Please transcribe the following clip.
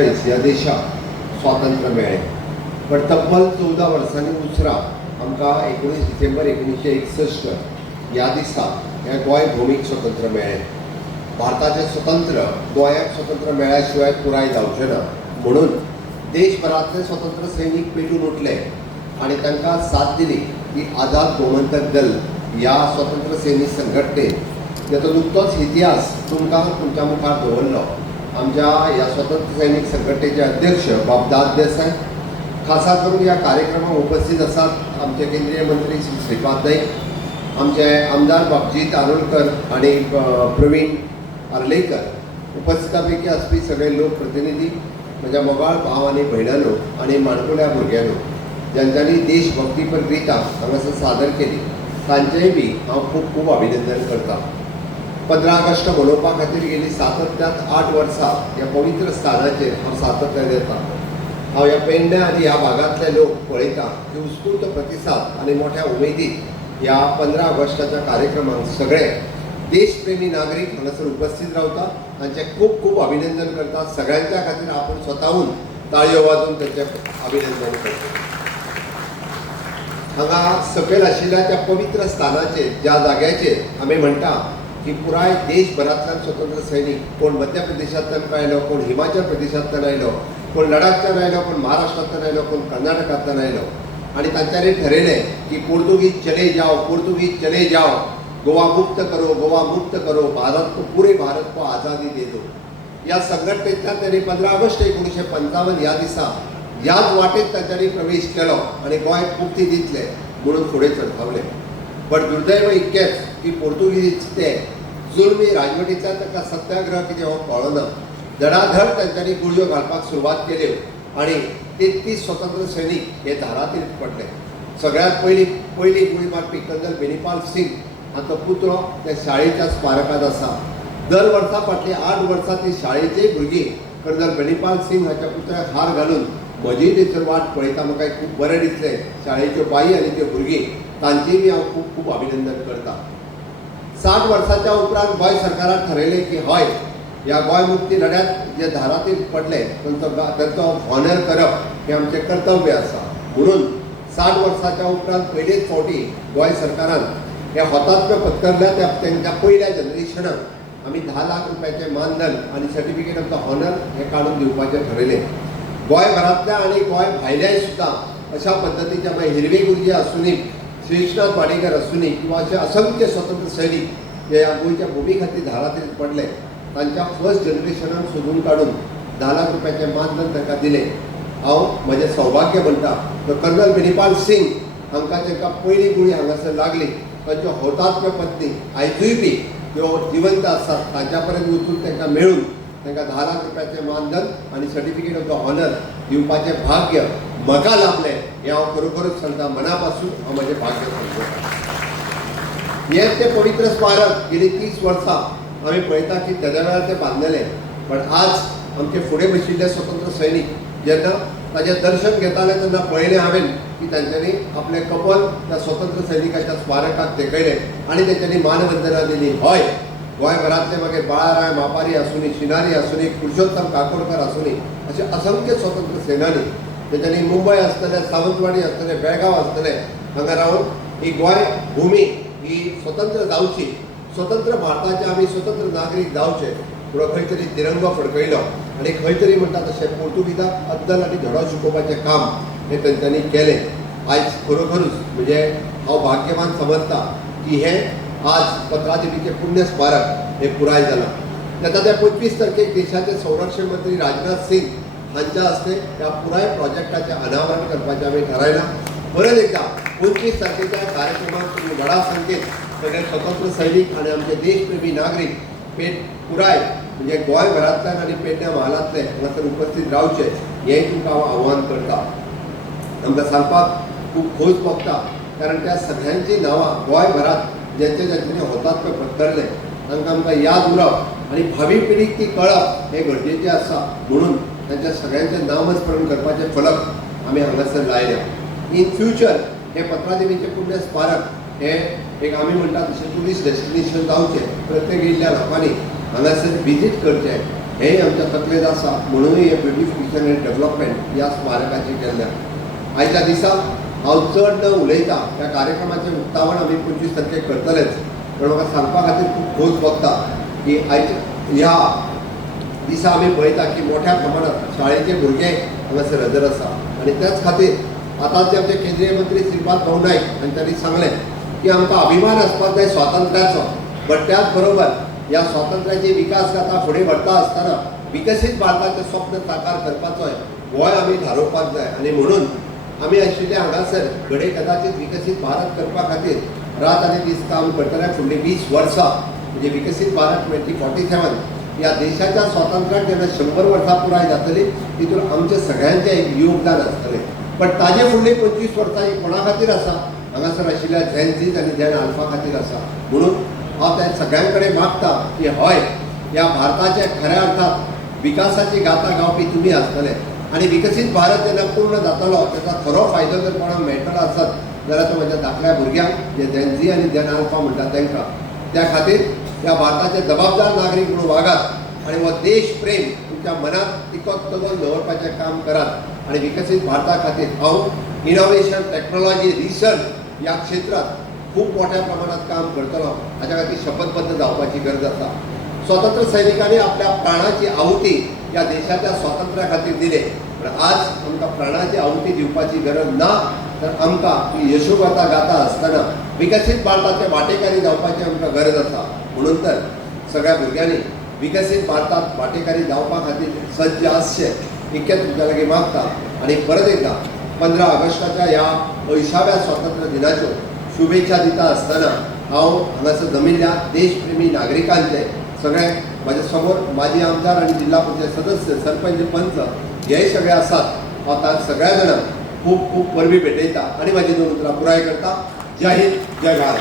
1947 ह्या देशाक स्वातंत्र्य मेळ्ळें. पण तब्बल 14 वर्सांनी उसरा आमकां 19 डिसेंबर 1961 ह्या दिसा हें गोंय भौमीक स्वतंत्र मेळ्ळें. भारताचें स्वतंत्र गोंयाक स्वतंत्र मेळ्ळ्या शिवाय पुराय जावचें ना म्हणून देशभरांतले स्वतंत्र सैनीक पेटून उठले आनी तांकां साथ दिली की आझाद गोमंतक दल ह्या स्वतंत्र सैनीक संघटनेन जाचो नुकतोच इतिहास तुमकां तुमच्या मुखार दवरलो. आमच्या ह्या स्वतंत्र सैनीक संघटनेचे अध्यक्ष बाबदाद देसाय, खासा करून ह्या कार्यक्रमाक उपस्थित आसात आमचे केंद्रीय मंत्री श्री श्रीपाद नाईक, आमचे आमदार बाबजीत आरोलकर आणि प्रवीण आर्लेकर, उपस्थितां पैकी आसपी सगळे लोक प्रतिनिधी, म्हज्या मोगाळ भाव आनी भयणांनो आनी माणकुल्या भुरग्यांनो, ज्यांच्यांनी देशभक्तीपर रिता हांगासर सादर केली तांचेय बी हांव खूब खूब अभिनंदन करता. 15 ऑगस्ट मनोवपा खातीर गेली सातत्यात 8 वर्सां ह्या पवित्र स्थानाचेर हांव सातत्यान येता. हांव ह्या पेडण्या आनी ह्या भागांतले लोक पळयता की उत्स्फूर्त प्रतिसाद आनी मोठ्या उमेदीन ह्या 15 ऑगस्टाच्या कार्यक्रमाक सगळे देशप्रेमी नागरीक हांगासर उपस्थित रावता. तांचे खूब खूब अभिनंदन करता. सगळ्यांच्या खातीर आपण स्वताहून ताळयो वाजोवन तांचे अभिनंदन करता. हांगा सकयल आशिल्ल्या त्या पवित्र स्थानाचेर ज्या जाग्याचेर आमी म्हणटा की पुराय देशभरांतल्यान स्वतंत्र सैनीक, कोण मध्य प्रदेशांतल्यान आयलो, कोण हिमाचल प्रदेशांतल्यान आयलो, कोण लडाखच्यान आयलो, कोण महाराष्ट्रांतल्यान आयलो, कोण कर्नाटकांतल्यान आयलो आनी तांच्यांनी ठरयलें की पोर्तुगीज चले जाओ, पोर्तुगीज चले जाओ, गोवा मुक्त करो, गोवा मुक्त करो, भारत को, पूरे भारत को आज़ादी दे दो. ह्या संघटनेंतल्यान त्यांनी 15 ऑगस्ट 1955 ह्या दिसा ह्याच वाटेत तांच्यांनी प्रवेश केलो आनी गोंय मुक्ती दितले म्हणून फुडें सरकावले. पण दुर्दैव इतकेंच की पोर्तुगीज ते जुलमी राजवटींतल्यान तांकां सत्याग्रह कितें हो कळना. धडाधड तांच्यांनी गुळयो घालपाक सुरवात केल्यो आनी 33 स्वतंत्र सैनीक हे धारातीर पडले. सगळ्यांत पयली गुळी मारपी कर्नल बेनीपाल सिंग हाचो पुतळो त्या शाळेच्या स्मारकांत आसा. दर वर्सा फाटलीं 8 वर्सां ती शाळेचेय भुरगीं कर्नल बेनीपाल सिंग हाच्या पुतळ्याक हार घालून म्हजी थंयसर वाट पळयता. म्हाका खूब बरें दिसलें. शाळेच्यो बाई आनी त्यो भुरगीं तांचेय बी हांव खूब खूब अभिनंदन करता. 60 वर्सांच्या उपरांत गोंय सरकारान ठरयलें की हय, ह्या गोंय मुक्ती लढ्यात जे धारातीर पडले तांचो हॉनर करप हें आमचें कर्तव्य आसा. म्हणून 60 वर्सांच्या उपरांत पयलेच फावटी गोंय सरकारान हे हुतात्म्य पत्करल्या त्या पयल्या जनरेशनाक आमी 10 लाख रुपयाचें मानधन आनी सर्टिफिकेट ऑफ द हॉनर हें काडून दिवपाचें ठरयलें. गोंयभरांतल्या आनी गोंय भायल्याय सुद्दां अशा पद्दतीचे मागीर हिरवे गुरुजी आसूनी, श्रीनाथ वाडेकर आसूनी किंवा असे असंख्य स्वतंत्र सैनीक जे ह्या गोंयच्या भुमी खातीर धारातीर पडले तांच्या फर्स्ट जनरेशनान सोदून काडून 10 लाख रुपयाचें मानधन तांकां दिलें. हांव म्हजें सौभाग्य म्हणटा तो कर्नल बेनीपाल सिंग हांकां तांकां पयली गुळी हांगासर लागली. तांच्यो हौतात्म्य पत्नी आयजूय बी त्यो जिवंत आसात. तांच्या पर्यंत वचून तांकां मेळून तांकां 10 लाख रुपयाचें मानधन आनी सर्टिफिकेट ऑफ द हॉनर दिवपाचें भाग्य म्हाका लाभलें हें हांव खरोखरच सांगता. मना पासून हांव म्हजें भाग्य समजता. हें तें पवित्र स्मारक गेलीं 30 वर्सां आमी पळयता की तेद्या वेळार तें बांदलेलें. पण आज आमचे फुडें बशिल्ले स्वतंत्र सैनीक जेन्ना ताचें दर्शन घेताले तेन्ना पळयलें हांवें की तांच्यांनी आपलें कपल त्या स्वतंत्र सैनिकाच्या स्मारकाक तेकयलें आनी तांच्यांनी मानवंदना दिली. हय, गोंयभरांतले मागीर बाळाराय मापारी आसूनी, शिनारी आसूनी, पुरुषोत्तम काकोडकर आसूनी असे असंख्य स्वतंत्र सेनानी तांच्यांनी मुंबय आसतले, सावंतवाडी आसतले, बेळगांव आसतले हांगा रावन ही गोंय भुमी ही स्वतंत्र जावची, स्वतंत्र भारताचे आमी स्वतंत्र नागरीक जावचे म्हणून खंय तरी तिरंगो फडकयलो आनी खंय तरी म्हणटा तशें पोर्तुगीजाक अद्दल आनी धडो शिकोवपाचें काम हें तांच्यांनी केलें. आयज खरोखरूच म्हणजे हांव भाग्यवान समजता की हें आज 15 देवीचें पुण्य स्मारक हें पुराय जालां. तेन्ना त्या 25 तारखेक देशाचे संरक्षण मंत्री राजनाथ सिंग हांच्या हस्ते ह्या पुराय प्रोजेक्टाचें अनावरण करपाचें आमी थारायलां. परत एकदा 25 तारखेच्या कार्यक्रमाक तुमी व्हडा संख्येन सगळे स्वतंत्र सैनीक आनी आमचे देशप्रेमी नागरीक पुराय म्हणजे गोंयभरांतल्यान आनी पेडण्या म्हालांतले हांगासर उपस्थित रावचे हेंय तुमकां हांव आव्हान करता. आमकां सांगपाक खूब खोस भोगता कारण त्या सगळ्यांची नांवां गोंयभरांत ज्यांचे ज्यांच्यानी हुतात्म्य पत्करले तांकां आमकां याद उरप आनी भावी पिढीक ती कळप हें गरजेचें आसा. म्हणून तांच्या सगळ्यांचें नामस्मरण करपाचे फलक आमी हांगासर लायल्या. इन फ्युचर हे 15 देवीचें पुण्य स्मारक हें एक आमी म्हणटा तशें टुरिस्ट डेस्टिनेशन जावचें. प्रत्येक येयल्ल्या लोकांनी हांगासर विजीट करचें हे आमच्या तकलेत आसा म्हणूनय हे ब्युटिफिकेशन एंड डेव्हलपमेंट ह्या स्मारकाची केल्ल्या. आयच्या दिसा हांव चड न उलयता त्या कार्यक्रमाचें उक्तावण आमी 25 तारखेक करतलेच, पण म्हाका सांगपा खातीर खूब खोस भोगता की आयच्या ह्या दिसा आमी पळयता की मोठ्या प्रमाणात शाळेचे भुरगे हांगासर हजर आसा. आनी त्याच खातीर आतांचे आमचे केंद्रीय मंत्री श्रीपाद भाऊ नायक हांणी त्यांनी सांगलें की आमकां अभिमान आसपाक जाय स्वातंत्र्याचो, बट त्याच बरोबर ह्या स्वातंत्र्याची विकास गाथा फुडें व्हरता आसतना विकसीत भारताचें स्वप्न साकार करपाचो गोंय आमी थारोवपाक जाय. आनी म्हणून आमी आशिल्ले हांगासर घडये कदाचित विकसीत भारत करपा खातीर रात आनी दीस काम करतले. फुडलीं 20 वर्सां म्हणजे विकसीत भारत 2047 ह्या देशाच्या स्वातंत्र्याक जेन्ना 100 वर्सां पुराय जातली तितून आमचे सगळ्यांचें एक योगदान आसतलें. पण ताजे फुडलीं 25 वर्सां ही कोणा खातीर आसा? हांगासर आशिल्ल्या झेन आनी झेन अल्फा खातीर आसा. म्हणून हांव त्या सगळ्यां कडेन मागता की हय, ह्या भारताच्या खऱ्या अर्थात विकासाची गाथा गावपी तुमी आसतले. आनी विकसीत भारत जेन्ना पूर्ण जातलो ताचा खरो फायदो जर कोणाक मेळटलो आसत जाल्यार तो म्हज्या धाकल्या भुरग्यांक जे झेन आनी झेन अल्फा म्हणटा तांकां. त्या खातीर ह्या भारताचे जबाबदार नागरीक म्हणून वागात आनी हो देश प्रेम तुमच्या मनात तिकोच तगोवन दवरपाचें काम करात. आनी विकसीत भारता खातीर हांव इनोव्हेशन, टेक्नॉलॉजी, रिसर्च ह्या क्षेत्रात खूब मोठ्या प्रमाणात काम करतलो. हाच्या खातीर शपथबद्ध जावपाची गरज आसा. स्वतंत्र सैनिकांनी आपल्या प्राणाची आहुती ह्या देशाच्या स्वातंत्र्या खातीर दिले. पण आज आमकां प्राणाची आहुती दिवपाची गरज ना, तर आमकां ही यशोगाथा गाथा आसतना विकसीत भारताचे वांटेकारी जावपाची आमकां गरज आसा. म्हणून तर सगळ्या भुरग्यांनी विकसीत भारतात वांटेकारी जावपा खातीर सज्ज आसचे इतकें तुमच्या लागीं मागता. आनी परत एकदा 15 ऑगस्टाच्या ह्या 80व्या स्वातंत्र्य दिनाच्यो शुभेच्छा दिता आसतना हांव हांगासर जमिल्ल्या देशप्रेमी नागरिकांचे सगळे म्हाजे समोर माजी आमदार आनी जिल्हा परिषद सदस्य, सरपंच, पंच हे सगळे आसात. हांव तांकां सगळ्या जाणांक खूब खूब परबी भेटयता आनी म्हाजी 2 उतरां पुराय करता. जय हिंद, जय भारत.